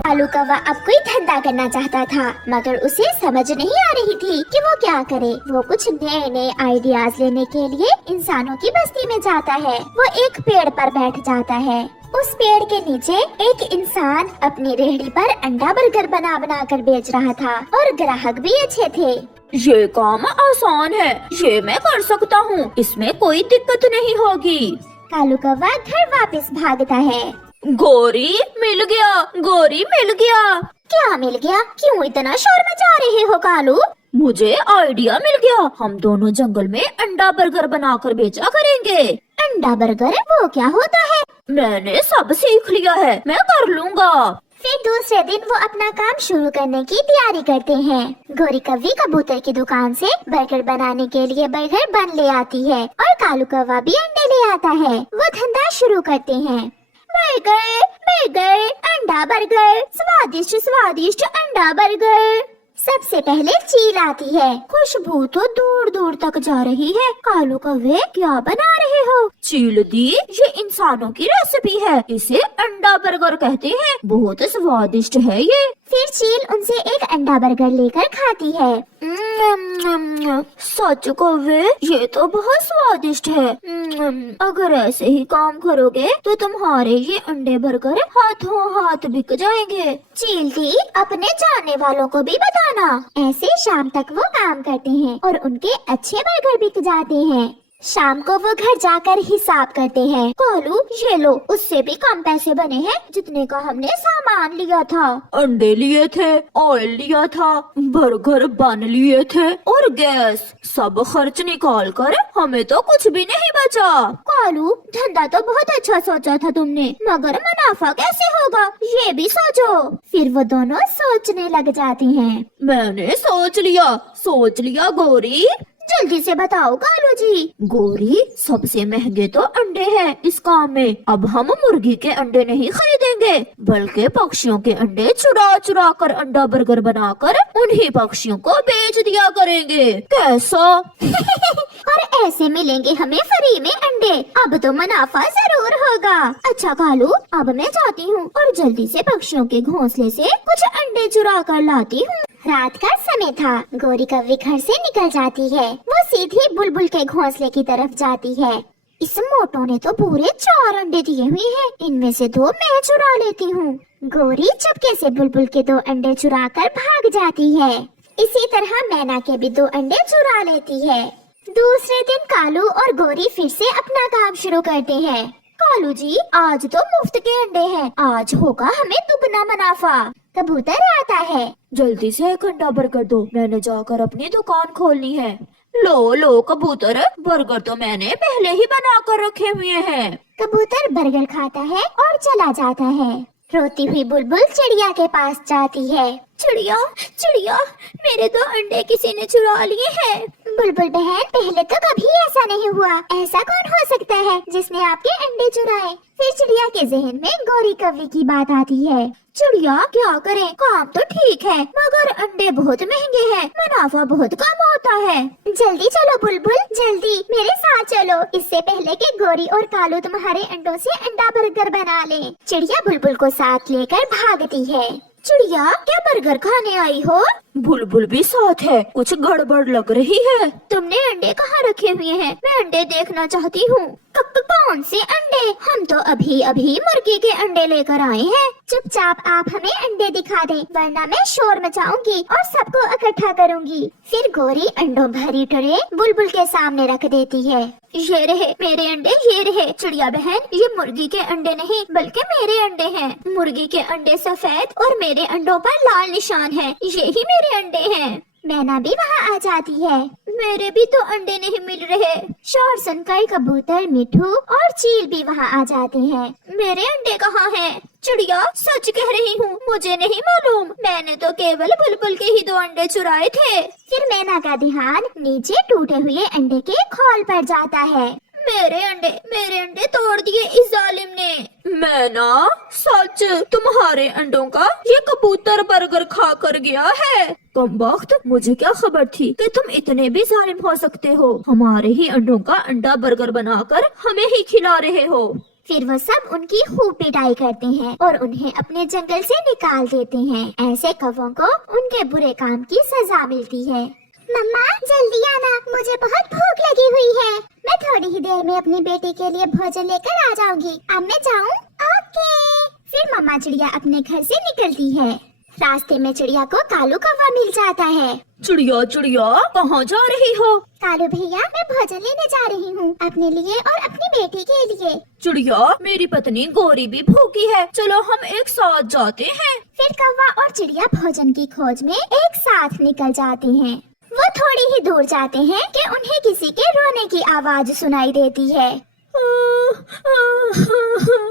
कालू कौवा अब कोई धंधा करना चाहता था, मगर उसे समझ नहीं आ रही थी कि वो क्या करे। वो कुछ नए नए आइडियाज लेने के लिए इंसानों की बस्ती में जाता है। वो एक पेड़ पर बैठ जाता है। उस पेड़ के नीचे एक इंसान अपनी रेहड़ी पर अंडा बर्गर बना बना कर बेच रहा था और ग्राहक भी अच्छे थे। ये काम आसान है, ये मैं कर सकता हूँ, इसमें कोई दिक्कत नहीं होगी। कालू कौवा घर वापस भागता है। गोरी मिल गया, गोरी मिल गया। क्या मिल गया? क्यों इतना शोर मचा रहे हो कालू? मुझे आइडिया मिल गया, हम दोनों जंगल में अंडा बर्गर बनाकर बेचा करेंगे। अंडा बर्गर? वो क्या होता है? मैंने सब सीख लिया है, मैं कर लूँगा। फिर दूसरे दिन वो अपना काम शुरू करने की तैयारी करते हैं। गोरी कौवी कबूतर की दुकान से बर्गर बनाने के लिए बर्गर बन ले आती है और कालू कौवा भी अंडे ले आता है। वो धंधा शुरू करते हैं। बर्गर बर्गर अंडा बर्गर, स्वादिष्ट स्वादिष्ट अंडा बर्गर। सबसे पहले चील आती है। खुशबू तो दूर दूर तक जा रही है। कालू कौवे क्या बना रहे हो? चील दी, ये इंसानों की रेसिपी है, इसे अंडा बर्गर कहते हैं, बहुत स्वादिष्ट है ये। फिर चील उनसे एक अंडा बर्गर लेकर खाती है। सच कौवे, ये तो बहुत स्वादिष्ट है। अगर ऐसे ही काम करोगे तो तुम्हारे ये अंडे बर्गर हाथों हाथ बिक जाएंगे। चील दी, अपने जानने वालों को भी बताना। ऐसे शाम तक वो काम करते हैं और उनके अच्छे बर्गर बिक जाते हैं। शाम को वो घर जाकर हिसाब करते हैं। कालू, ये लो, उससे भी कम पैसे बने हैं जितने का हमने सामान लिया था। अंडे लिए थे, ऑयल लिया था, बर्गर बन लिए थे और गैस, सब खर्च निकाल कर हमें तो कुछ भी नहीं बचा। कालू, धंधा तो बहुत अच्छा सोचा था तुमने, मगर मुनाफा कैसे होगा ये भी सोचो। फिर वो दोनों सोचने लग जाते हैं। मैंने सोच लिया गोरी। जल्दी से बताओ कालू जी। गोरी, सबसे महंगे तो अंडे हैं इस काम में। अब हम मुर्गी के अंडे नहीं खरीदेंगे, बल्कि पक्षियों के अंडे चुरा चुरा कर अंडा बर्गर बनाकर उन्हीं पक्षियों को बेच दिया करेंगे। कैसा? और ऐसे मिलेंगे हमें फ्री में अंडे। अब तो मुनाफा जरूर होगा। अच्छा कालू, अब मैं जाती हूँ और जल्दी से पक्षियों के घोंसले से कुछ अंडे चुरा कर लाती हूँ। रात का समय था। गोरी कौवी घर से निकल जाती है। वो सीधी बुलबुल के घोंसले की तरफ जाती है। इस मोटो ने तो पूरे 4 अंडे दिए हुए हैं, इनमें से 2 मैं चुरा लेती हूँ। गोरी चुपके से बुलबुल के 2 अंडे चुरा कर भाग जाती है। इसी तरह मैना के भी 2 अंडे चुरा लेती है। दूसरे दिन कालू और गोरी फिर से अपना काम शुरू करते हैं। कालू जी, आज तो मुफ्त के अंडे हैं, आज होगा हमें दुगना मुनाफा। कबूतर आता है। जल्दी से एक अंडा बर्गर दो, मैंने जाकर अपनी दुकान खोलनी है। लो कबूतर, बर्गर तो मैंने पहले ही बना कर रखे हुए हैं। कबूतर बर्गर खाता है और चला जाता है। रोती हुई बुलबुल चिड़िया के पास जाती है। चिड़िया चिड़िया, मेरे 2 अंडे किसी ने चुरा लिए हैं। बुलबुल बहन, पहले तो कभी ऐसा नहीं हुआ। ऐसा कौन हो सकता है जिसने आपके अंडे चुराए? फिर चिड़िया के जहन में गोरी कौवी की बात आती है। चिड़िया, क्या करें, काम तो ठीक है मगर अंडे बहुत महंगे हैं, मुनाफा बहुत कम होता है। जल्दी चलो बुलबुल, जल्दी मेरे साथ चलो, इससे पहले कि गोरी और कालू तुम्हारे अंडों से अंडा बर्गर बना लें। चिड़िया बुलबुल को साथ लेकर भागती है। चिड़िया, क्या बर्गर खाने आई हो? बुलबुल भी साथ है, कुछ गड़बड़ लग रही है। तुमने अंडे कहाँ रखे हुए हैं? मैं अंडे देखना चाहती हूँ। कौन से अंडे? हम तो अभी अभी मुर्गी के अंडे लेकर आए हैं। चुपचाप आप हमें अंडे दिखा दें, वरना मैं शोर मचाऊंगी और सबको इकट्ठा करूंगी। फिर गोरी अंडों भरी ट्रे बुलबुल के सामने रख देती है। ये रहे मेरे अंडे, ये रहे। चिड़िया बहन, ये मुर्गी के अंडे नहीं बल्कि मेरे अंडे हैं। मुर्गी के अंडे सफेद और मेरे अंडों पर लाल निशान है, ये ही मेरे अंडे हैं। मैना भी वहाँ आ जाती है। मेरे भी तो अंडे नहीं मिल रहे। शोर सुनकर कबूतर, मिठू और चील भी वहाँ आ जाते हैं। मेरे अंडे कहाँ हैं? चिड़िया, सच कह रही हूँ, मुझे नहीं मालूम, मैंने तो केवल बुलबुल के ही 2 अंडे चुराए थे। फिर मैना का ध्यान नीचे टूटे हुए अंडे के खोल पर जाता है। मेरे अंडे तोड़ दिए इस जालिम ने। मैना, सच तुम्हारे अंडों का ये कबूतर बर्गर खा कर गया है। कमबख्त, मुझे क्या खबर थी कि तुम इतने भी जालिम हो सकते हो। हमारे ही अंडों का अंडा बर्गर बनाकर हमें ही खिला रहे हो। फिर वो सब उनकी खूब पिटाई करते हैं और उन्हें अपने जंगल से निकाल देते हैं। ऐसे कौवों को उनके बुरे काम की सजा मिलती है। मम्मा जल्दी आना, मुझे बहुत भूख लगी हुई है। मैं थोड़ी ही देर में अपनी बेटी के लिए भोजन लेकर आ जाऊंगी। अब मैं जाऊं? ओके। फिर मम्मा चिड़िया अपने घर से निकलती है। रास्ते में चिड़िया को कालू कौवा मिल जाता है। चिड़िया चिड़िया कहाँ जा रही हो? कालू भैया, मैं भोजन लेने जा रही हूँ, अपने लिए और अपनी बेटी के लिए। चिड़िया, मेरी पत्नी गौरी भी भूखी है, चलो हम एक साथ जाते हैं। फिर कौवा और चिड़िया भोजन की खोज में एक साथ निकल जाते हैं। वो थोड़ी ही दूर जाते हैं कि उन्हें किसी के रोने की आवाज सुनाई देती है।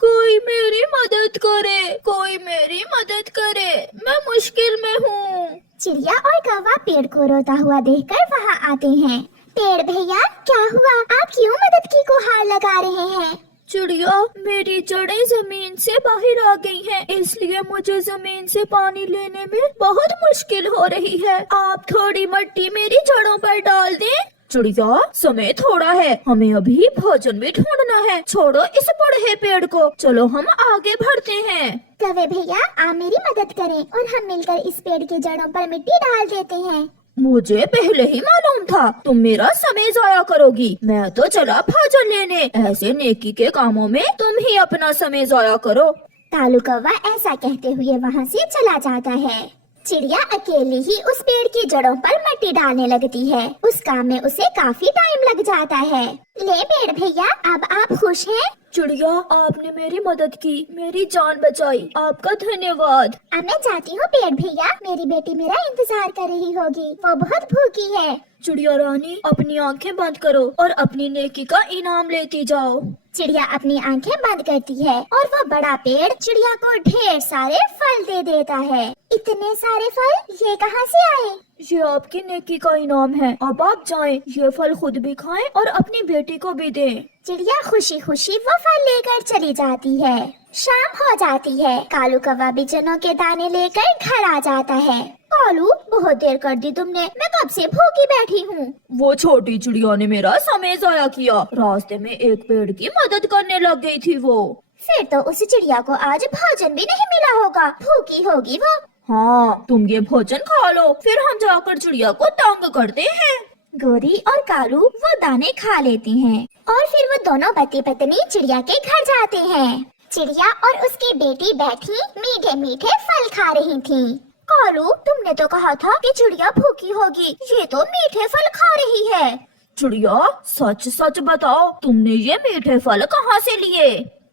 कोई मेरी मदद करे, कोई मेरी मदद करे, मैं मुश्किल में हूँ। चिड़िया और कौवा पेड़ को रोता हुआ देखकर वहाँ आते हैं। पेड़ भैया, क्या हुआ? आप क्यों मदद की गुहार लगा रहे हैं? चिड़िया, मेरी जड़ें जमीन से बाहर आ गई हैं, इसलिए मुझे जमीन से पानी लेने में बहुत मुश्किल हो रही है। आप थोड़ी मिट्टी मेरी जड़ों पर डाल दें। चिड़िया, समय थोड़ा है, हमें अभी भोजन भी ढूंढना है। छोड़ो इस बड़े पेड़ को, चलो हम आगे बढ़ते हैं। कौवे भैया, आप मेरी मदद करें और हम मिलकर इस पेड़ की जड़ों पर मिट्टी डाल देते हैं। मुझे पहले ही मालूम था तुम मेरा समय जाया करोगी। मैं तो चला भोजन लेने, ऐसे नेकी के कामों में तुम ही अपना समय जाया करो। कालू कौवा ऐसा कहते हुए वहाँ से चला जाता है। चिड़िया अकेली ही उस पेड़ की जड़ों पर मिट्टी डालने लगती है। उस काम में उसे काफी टाइम लग जाता है। ले पेड़ भैया, अब आप खुश हैं? चिड़िया, आपने मेरी मदद की, मेरी जान बचाई, आपका धन्यवाद। अब मैं जाती हूँ पेड़ भैया, मेरी बेटी मेरा इंतजार कर रही होगी, वो बहुत भूखी है। चिड़िया रानी, अपनी आंखें बंद करो और अपनी नेकी का इनाम लेती जाओ। चिड़िया अपनी आंखें बंद करती है और वो बड़ा पेड़ चिड़िया को ढेर सारे फल दे देता है। इतने सारे फल ये कहाँ से आए? ये आपकी नेकी का इनाम है। अब आप जाएं, ये फल खुद भी खाएं और अपनी बेटी को भी दें। चिड़िया खुशी खुशी वो फल लेकर चली जाती है। शाम हो जाती है। कालू कौवा भी चनों के दाने लेकर घर आ जाता है। कालू, बहुत देर कर दी तुमने, मैं कब से भूखी बैठी हूँ। वो छोटी चिड़िया ने मेरा समय जाया किया, रास्ते में एक पेड़ की मदद करने लग गई थी वो। फिर तो उस चिड़िया को आज भोजन भी नहीं मिला होगा, भूखी होगी वो। हाँ, तुम ये भोजन खा लो, फिर हम जाकर चिड़िया को तंग करते हैं। गौरी और कालू वो दाने खा लेते हैं और फिर वो दोनों पति पत्नी चिड़िया के घर जाते हैं। चिड़िया और उसकी बेटी बैठी मीठे मीठे फल खा रही थी। कालू, तुमने तो कहा था कि चिड़िया भूखी होगी, ये तो मीठे फल खा रही है। चिड़िया, सच सच बताओ, तुमने ये मीठे फल कहाँ से लिए?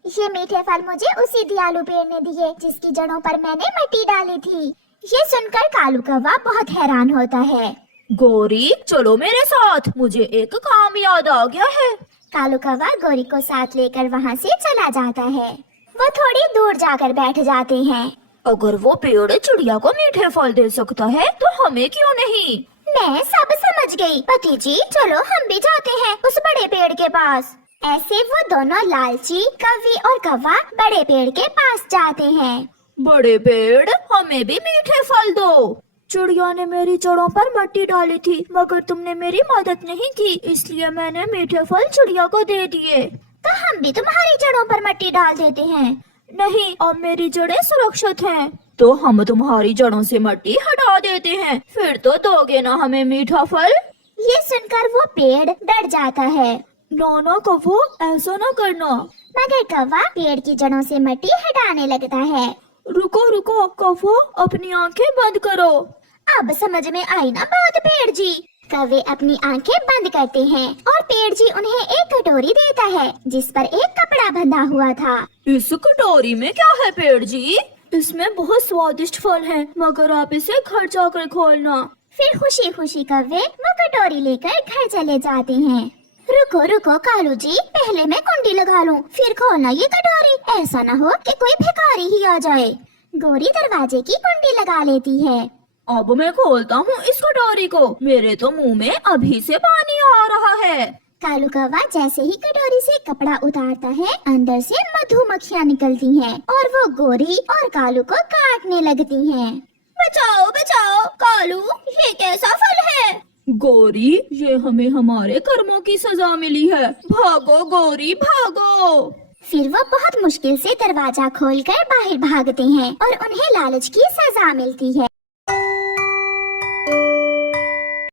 ये मीठे फल मुझे उसी दयालु पेड़ ने दिए जिसकी जड़ों पर मैंने मिट्टी डाली थी। ये सुनकर कालू कौवा बहुत हैरान होता है। गौरी, चलो मेरे साथ, मुझे एक काम याद आ गया है। कालू कौवा गौरी को साथ लेकर वहाँ से चला जाता है। वो थोड़ी दूर जाकर बैठ जाते हैं। अगर वो पेड़ चिड़िया को मीठे फल दे सकता है तो हमें क्यों नहीं? मैं सब समझ गई। पति जी, चलो हम भी जाते हैं उस बड़े पेड़ के पास। ऐसे वो दोनों लालची कौवी और कौवा बड़े पेड़ के पास जाते हैं। बड़े पेड़, हमें भी मीठे फल दो। चिड़िया ने मेरी जड़ों पर मिट्टी डाली थी, मगर तुमने मेरी मदद नहीं की, इसलिए मैंने मीठे फल चिड़िया को दे दिए। तो हम भी तुम्हारी जड़ों पर मिट्टी डाल देते हैं। नहीं, अब मेरी जड़ें सुरक्षित हैं, तो हम तुम्हारी जड़ों से मिट्टी हटा देते हैं, फिर तो दोगे ना हमें मीठा फल। ये सुनकर वो पेड़ डर जाता है। ना कौवा, ऐसा ना करना। मगर कौवा पेड़ की जड़ों से मिट्टी हटाने लगता है। रुको रुको कौवा, अपनी आंखें बंद करो। अब समझ में आई ना बात पेड़ जी। कौवे अपनी आंखें बंद करते हैं और पेड़ जी उन्हें एक कटोरी देता है जिस पर एक कपड़ा बंधा हुआ था। इस कटोरी में क्या है पेड़ जी? इसमें बहुत स्वादिष्ट फल हैं, मगर आप इसे घर जाकर खोलना। फिर खुशी खुशी कौवे वो कटोरी लेकर घर चले जाते हैं। रुको रुको कालू जी, पहले मैं कुंडी लगा लूं, फिर खोलना ये कटोरी, ऐसा न हो कि कोई भिखारी ही आ जाए। गौरी दरवाजे की कुंडी लगा लेती है। अब मैं खोलता हूँ इस कटोरी को, मेरे तो मुंह में अभी से पानी आ रहा है। कालू कौवा जैसे ही कटोरी से कपड़ा उतारता है, अंदर से मधुमक्खियाँ निकलती हैं और वो गौरी और कालू को काटने लगती हैं। बचाओ बचाओ कालू, ये कैसा फल है? गौरी, ये हमें हमारे कर्मों की सजा मिली है, भागो गौरी भागो। फिर वो बहुत मुश्किल से दरवाजा खोलकर बाहर भागते हैं और उन्हें लालच की सजा मिलती है।